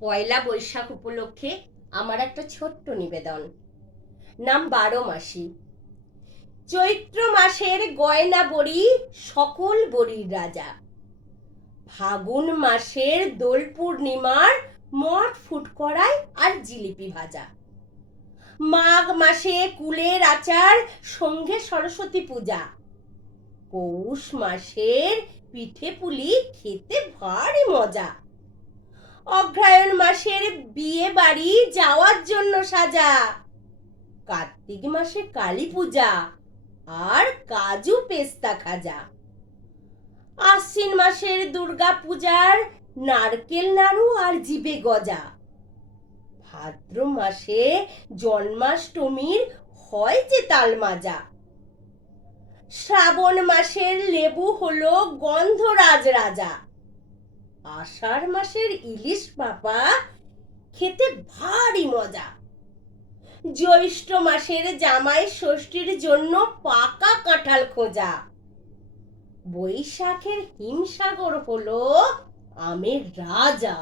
পয়লা বৈশাখ উপলক্ষে আমার একটা ছোট্ট নিবেদন। নাম 12 মাসি। চৈত্র মাসের গয়না বড়ি সকল বড়ির রাজা। ফাগুন মাসের দোল পূর্ণিমার মঠ ফুটকড়াই আর জিলিপি ভাজা। মাঘ মাসে কুলের আচার সঙ্গে সরস্বতী পূজা। পৌষ মাসের পিঠে পুলি খেতে ভারী মজা। অগ্রহায়ণ মাসের বিয়ে বাড়ি যাওয়ার জন্য সাজা। কার্তিক মাসে কালী পূজা আর কাজু পেস্তা খাজা। আশ্বিন মাসের দুর্গা পূজার নারকেল নাড়ু আর জিবে গজা। ভাদ্র মাসে জন্মাষ্টমীর হয় যে তাল মাজা। শ্রাবণ মাসের লেবু হলো গন্ধরাজ রাজা। আষাঢ় মাসের ইলিশ পাপা খেতে ভারী মজা। জ্যৈষ্ঠ মাসের জামাই ষষ্ঠীর জন্য পাকা কাঁঠাল খোঁজা। বৈশাখের হিমসাগর হলো আমের রাজা।